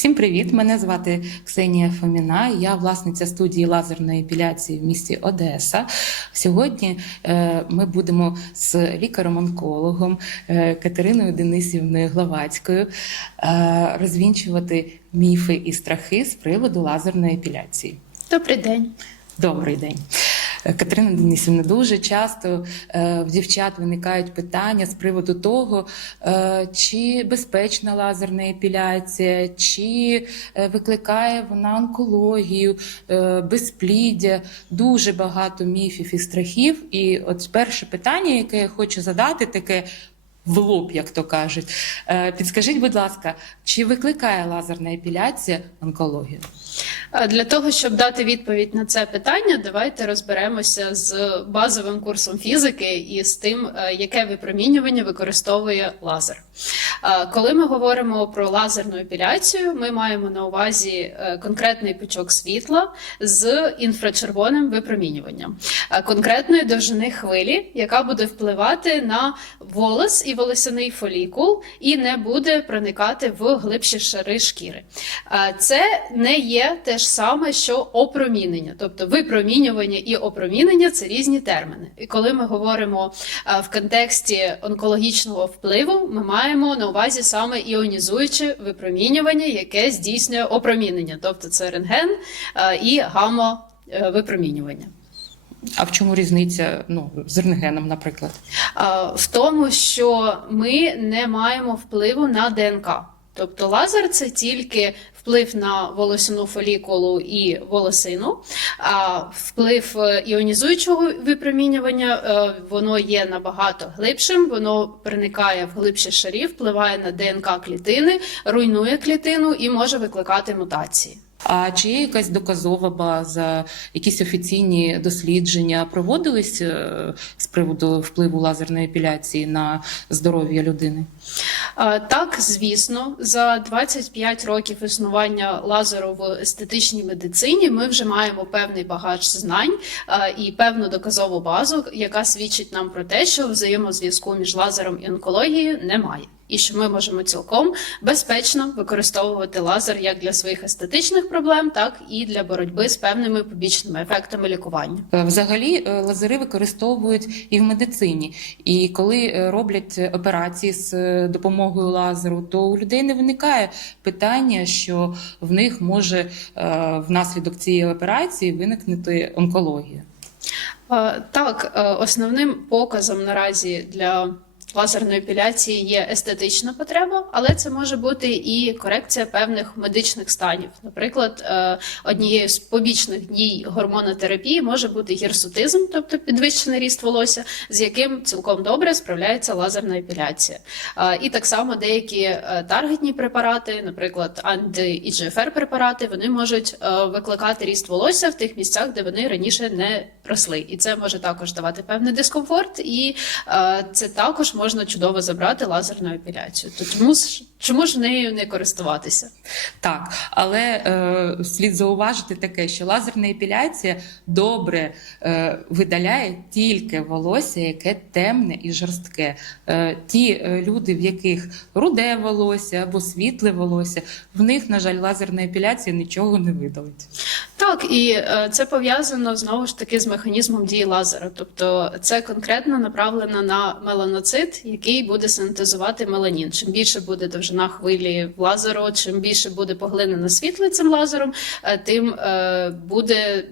Всім привіт! Мене звати Ксенія Фоміна. Я власниця студії лазерної епіляції в місті Одеса. Сьогодні е, ми будемо з лікарем-онкологом е, Катериною Денисівною Главацькою е, розвінчувати міфи і страхи з приводу лазерної епіляції. Добрий день. Добрий день. Е, Катерина Денисівна, дуже часто е, в дівчат виникають питання з приводу того, е, чи безпечна лазерна епіляція, чи викликає вона онкологію, безпліддя, дуже багато міфів і страхів. І от перше питання, яке я хочу задати, таке. В лоб, як то кажуть. Підскажіть, будь ласка, чи викликає лазерна епіляція онкологію? А Для того, щоб дати відповідь на це питання, давайте розберемося з базовим курсом фізики і з тим, е, яке випромінювання використовує лазер. Коли ми говоримо про лазерну епіляцію, ми маємо на увазі е, конкретний пучок світла з інфрачервоним випромінюванням, конкретної довжини хвилі, яка буде впливати на волос і волосяний фолікул, і не буде проникати в глибші шари шкіри. Це не є те ж саме, що опромінення, тобто випромінювання і опромінення це різні терміни. І коли ми говоримо в контексті онкологічного впливу, ми маємо на увазі саме іонізуюче випромінювання, яке здійснює опромінення, тобто це рентген і гамма е, випромінювання. А в чому різниця ну, з рентгеном, наприклад? В тому, що ми не маємо впливу на ДНК. Тобто лазер це тільки вплив на волосяну фолікулу і волосину, а вплив е, іонізуючого випромінювання е, воно є набагато глибшим, воно проникає в глибші шарі, впливає на ДНК клітини, руйнує клітину і може викликати мутації. А чи є якась доказова база, якісь офіційні дослідження проводились е, з приводу впливу лазерної епіляції на здоров'я людини? Так, звісно, за 25 років існування лазеру в естетичній медицині ми вже маємо певний багаж знань і певну доказову базу, яка свідчить нам про те, що взаємозв'язку між лазером і онкологією немає. І що ми можемо цілком безпечно використовувати лазер як для своїх естетичних проблем, так і для боротьби з певними побічними ефектами лікування. Е, Взагалі е, лазери використовують і в медицині. І коли е, роблять операції з допомогою лазеру, то у людей не виникає питання, що в них може внаслідок цієї операції виникнути онкологія. Так, основним показом наразі для лазерної епіляції є естетична потреба, але це може бути і корекція певних медичних станів. Наприклад, е, однією з побічних дій гормонотерапії може бути гірсутизм, тобто підвищений ріст волосся, з яким цілком добре справляється лазерна епіляція. Е, І так само деякі е, таргетні препарати, наприклад, анти-ІГФР препарати, вони можуть викликати ріст волосся в тих місцях, де вони раніше не росли. І це може також давати певний дискомфорт, і це також можна чудово забрати лазерну епіляцію. То чому ж чому ж нею не користуватися? Так, але е, слід зауважити таке, що лазерна епіляція добре е, видаляє тільки волосся, яке темне і жорстке. Е, ті е, люди, в яких руде волосся або світле волосся, в них, на жаль, лазерна епіляція нічого не видалить. Так, і е, це пов'язано знову ж таки з механізмом дії лазера. Тобто це конкретно направлено на меланоцит, який буде синтезувати меланін. Чим більше буде довжина хвилі лазеру, чим більше буде поглинено світло цим лазером, е, тим е, буде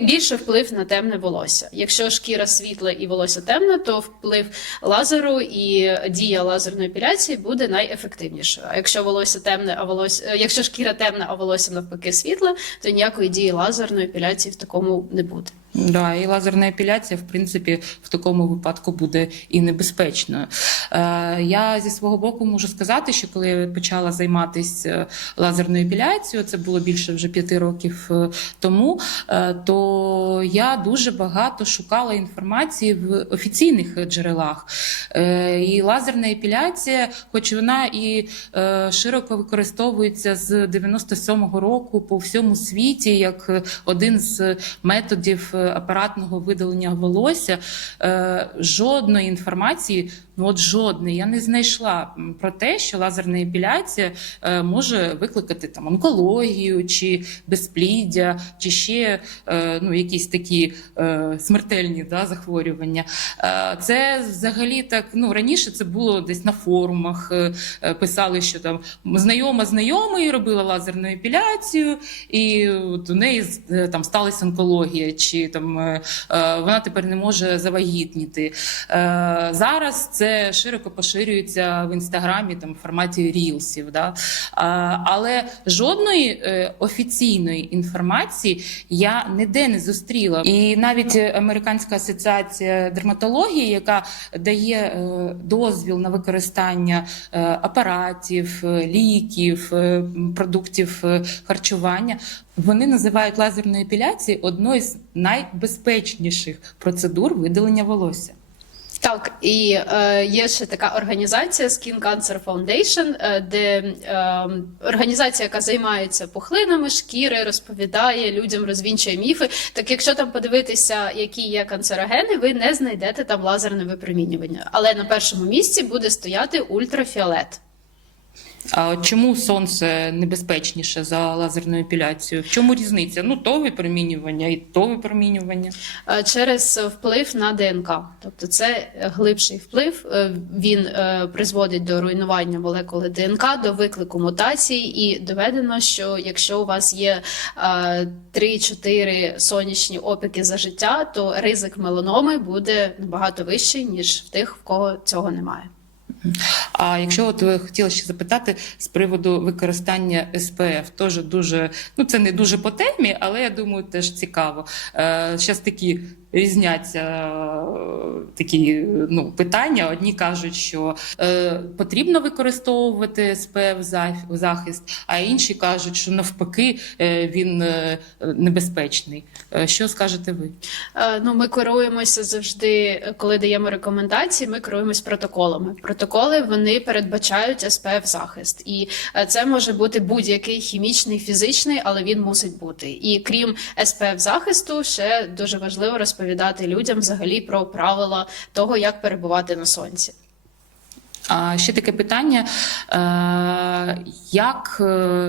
більше вплив на темне волосся. Якщо шкіра світла і волосся темне, то вплив лазеру і дія лазерної епіляції буде найефективнішою. А якщо волосся темне, а волосся, е, якщо шкіра темна, а волосся навпаки світле, то ніякої дії лазерної епіляції в такому не буде. Да, і лазерна епіляція, в принципі, в такому випадку буде і небезпечною. Е, я зі свого боку можу сказати, що коли я почала займатися лазерною епіляцією, це було більше вже п'яти років е, тому, е, то я дуже багато шукала інформації в офіційних джерелах. Е, і лазерна епіляція, хоч вона і е, широко використовується з 97-го року по всьому світі, як е, один з методів е, апаратного видалення волосся, е, жодної інформації, ну от жодної, я не знайшла про те, що лазерна епіляція е, може викликати там онкологію чи безпліддя, чи ще е, ну, якісь такі смертельні да, захворювання. Це взагалі так. Ну раніше це було десь на форумах. Писали, що там знайома знайомий робила лазерну епіляцію, і от у неї там сталася онкологія, чи там е, е, вона тепер не може завагітніти. Е, Зараз це широко поширюється в інстаграмі, там в форматі рілсів. Да? Але жодної офіційної інформації я ніде не зустріла. І навіть Американська асоціація дерматології, яка дає дозвіл на використання апаратів, ліків, продуктів харчування, вони називають лазерну епіляцію одною з найбезпечніших процедур видалення волосся. Так, і е, є ще така організація Skin Cancer Foundation, е, де е, організація, яка займається пухлинами шкіри, розповідає людям, розвінчує міфи. Так, якщо там подивитися, які є канцерогени, ви не знайдете там лазерне випромінювання. Але на першому місці буде стояти ультрафіолет. А чому сонце небезпечніше за лазерну епіляцію? В чому різниця? Ну, то випромінювання і то випромінювання. Е, через вплив на ДНК. Тобто це глибший вплив. е, Він е, призводить до руйнування молекули ДНК, до виклику мутацій, і доведено, що якщо у вас є е, 3-4 сонячні опіки за життя, то ризик меланоми буде набагато вищий, ніж в тих, в кого цього немає. А якщо от ви хотіли ще запитати з приводу використання СПФ, теж дуже ну це не дуже по темі, але я думаю, теж цікаво. Е, Зараз такі різняться е, такі ну, питання. Одні кажуть, що е, потрібно використовувати СПФ захист, а інші кажуть, що навпаки е, він е, небезпечний. Е, Що скажете ви? Е, Ну, ми керуємося завжди, коли даємо рекомендації. Ми керуємось протоколами. Протоколи вони передбачають СПФ захист, і е, це може бути будь-який хімічний, фізичний, але він мусить бути. І крім СПФ захисту, ще дуже важливо розповідати людям взагалі про правила того, як перебувати на сонці. А ще таке питання: е, як е,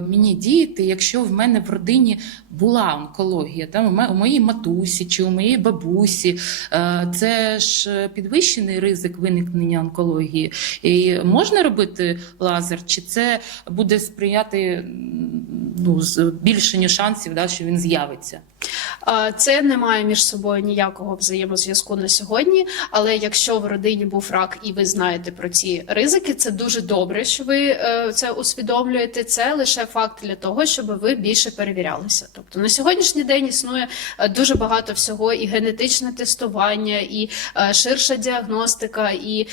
мені діяти, якщо в мене в родині була онкологія, там у моїй матусі чи у моїй бабусі, Е, це ж підвищений ризик виникнення онкології. І можна робити лазер, чи це буде сприяти ну, збільшенню шансів, да, що він з'явиться? Це не має між собою ніякого взаємозв'язку на сьогодні. Але якщо в родині був рак і ви знаєте про ці ризики, це дуже добре, що ви е, це усвідомлюєте. Це лише факт для того, щоб ви більше перевірялися. Тобто на сьогоднішній день існує е, дуже багато всього, і генетичне тестування, і е, ширша діагностика, і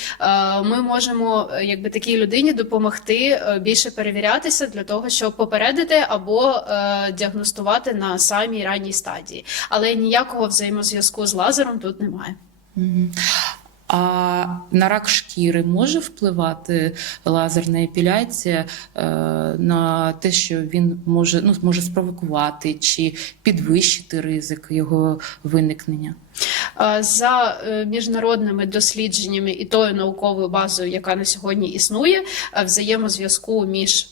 ми можемо, якби такій людині, допомогти більше перевірятися для того, щоб попередити або е, діагностувати на самій ранній стадії. Але ніякого взаємозв'язку з лазером тут немає. А на рак шкіри може впливати лазерна епіляція е, на те, що він може, ну, може спровокувати чи підвищити ризик його виникнення? Е, За е, міжнародними дослідженнями і тою науковою базою, яка на сьогодні існує, е, взаємозв'язку між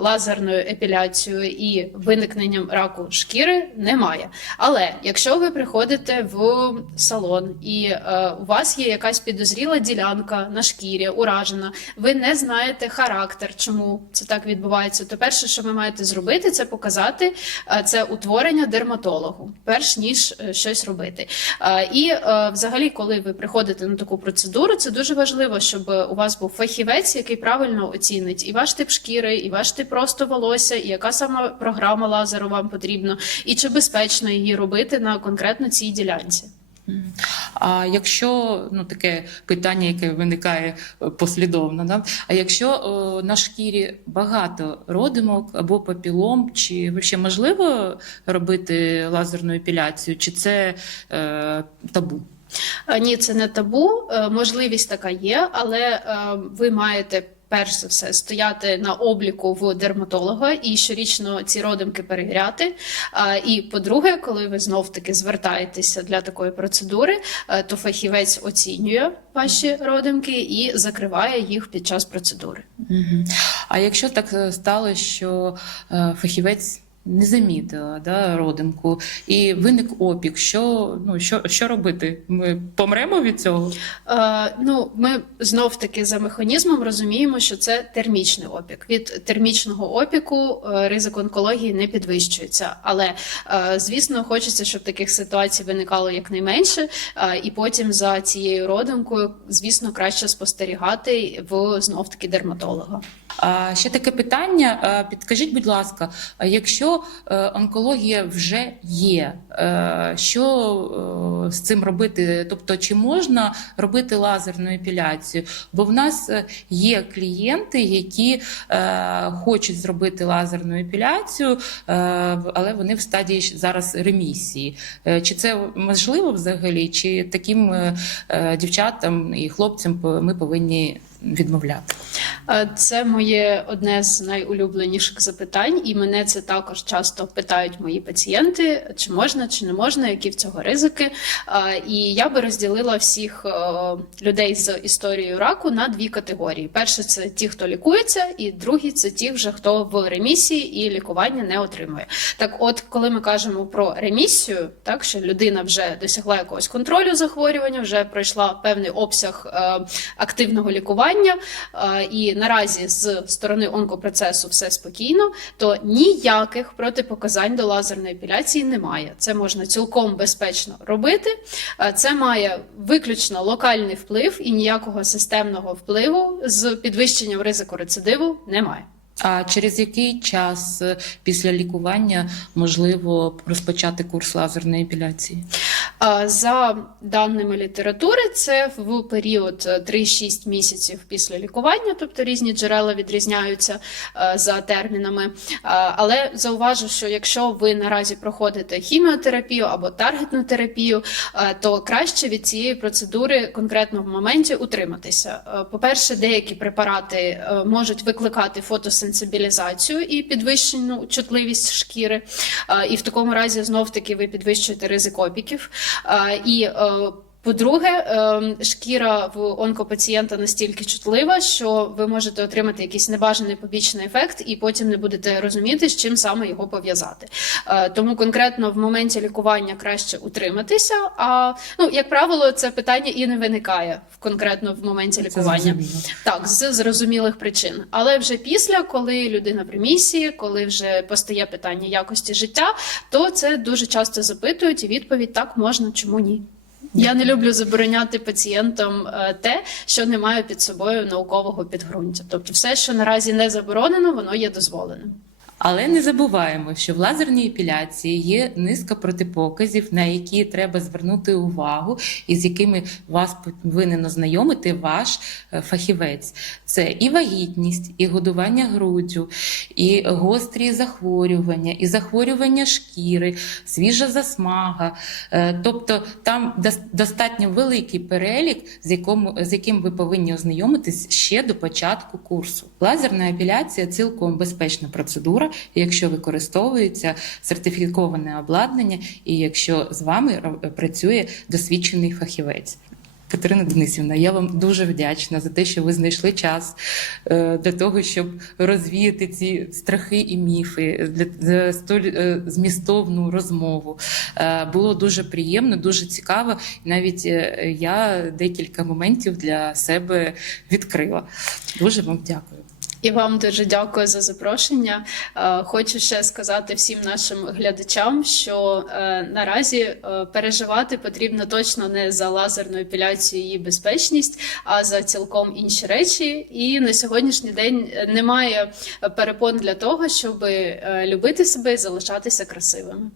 лазерною епіляцією і виникненням раку шкіри немає. Але якщо ви приходите в салон і е, у вас є якась підозріла ділянка на шкірі, уражена, ви не знаєте характер, чому це так відбувається, то перше, що ви маєте зробити, це показати е, це утворення дерматологу, перш ніж е, щось робити. Е, І е, взагалі, коли ви приходите на таку процедуру, це дуже важливо, щоб у вас був фахівець, який правильно оцінить і ваш тип шкіри, і ваш тип просто волосся, і яка саме програма лазеру вам потрібна, і чи безпечно її робити на конкретно цій ділянці. А якщо ну таке питання, яке виникає е, послідовно, да? а якщо е, на шкірі багато родимок або папілом, чи взагалі можливо робити лазерну епіляцію, чи це е, табу? Е, Ні, це не табу. Можливість така є, але е, ви маєте перш за все стояти на обліку в дерматолога і щорічно ці родимки перевіряти. І по-друге, коли ви знов таки звертаєтеся для такої процедури, е, то фахівець оцінює ваші родимки і закриває їх під час процедури. А якщо так е, стало, що е, фахівець не замітила да, родимку і виник опік, що, ну, що, що робити? Ми помремо від цього? Е, ну, ми знов таки за механізмом розуміємо, що це термічний опік. Від термічного опіку е, ризик онкології не підвищується. Але е, звісно, хочеться, щоб таких ситуацій виникало якнайменше, е, і потім за цією родинкою, звісно, краще спостерігати в знов таки дерматолога. Ще таке питання. Підкажіть, будь ласка, якщо е, онкологія вже є, е, що е, з цим робити? Тобто, чи можна робити лазерну епіляцію? Бо в нас є клієнти, які хочуть зробити лазерну епіляцію, але вони в стадії зараз ремісії. Чи це можливо взагалі? Чи таким дівчатам і хлопцям ми повинні відмовляти? Е, Це моє одне з найулюбленіших запитань, і мене це також часто питають мої пацієнти, чи можна, чи не можна, які в цього ризики. Е, І я би розділила всіх е, людей з історією раку на дві категорії: перше це ті, хто лікується, і другі це ті, вже хто в ремісії і лікування не отримує. Так, от, коли ми кажемо про ремісію, так що людина вже досягла якогось контролю захворювання, вже пройшла певний обсяг активного лікування, е, і наразі з сторони онкопроцесу все спокійно, то ніяких протипоказань до лазерної епіляції немає. Це можна цілком безпечно робити. Е, Це має виключно локальний вплив і ніякого системного впливу з підвищенням ризику рецидиву немає. А через який час е, після лікування можливо розпочати курс лазерної епіляції? За даними літератури, це в період е, 3-6 місяців після лікування, тобто різні джерела відрізняються е, за термінами. Але зауважу, що якщо ви наразі проходите хіміотерапію або таргетну терапію, е, то краще від цієї процедури конкретно в моменті утриматися. Е, По-перше, деякі препарати е, можуть викликати фотосенсибілізацію і підвищену чутливість шкіри, Е, і в такому разі знов таки ви підвищуєте ризик опіків. Е, І е, по-друге, е, шкіра в онкопацієнта настільки чутлива, що ви можете отримати якийсь небажаний побічний ефект, і потім не будете розуміти, з чим саме його пов'язати. Е, Тому конкретно в моменті лікування краще утриматися. А ну, як правило, це питання і не виникає в конкретно в моменті лікування. зрозуміло. Так, з зрозумілих причин. Але вже після, коли людина в ремісії, коли вже постає питання якості життя, то це дуже часто запитують, і відповідь так можна, чому ні. Я не люблю забороняти пацієнтам е, те, що не має під собою наукового підґрунтя. Тобто, все, що наразі не заборонено, воно є дозволеним. Але не забуваємо, що в лазерній епіляції є низка протипоказів, на які треба звернути увагу, і з якими вас повинен ознайомити ваш е, фахівець. Це і вагітність, і годування груддю, і гострі захворювання, і захворювання шкіри, свіжа засмага. Е, Тобто там достатньо великий перелік, з, якому, з яким ви повинні ознайомитись ще до початку курсу. Лазерна епіляція цілком безпечна процедура, якщо використовується сертифіковане обладнання, і якщо з вами працює досвідчений фахівець. Катерина Денисівна, я вам дуже вдячна за те, що ви знайшли час е, для того, щоб розвіяти ці страхи і міфи, для столь е, змістовну розмову. Е, Було дуже приємно, дуже цікаво. Навіть я декілька моментів для себе відкрила. Дуже вам дякую. І вам дуже дякую за запрошення. Е, Хочу ще сказати всім нашим глядачам, що е, наразі е, переживати потрібно точно не за лазерну епіляцію і безпечність, а за цілком інші речі. І на сьогоднішній день немає перепон для того, щоб любити себе і залишатися красивими.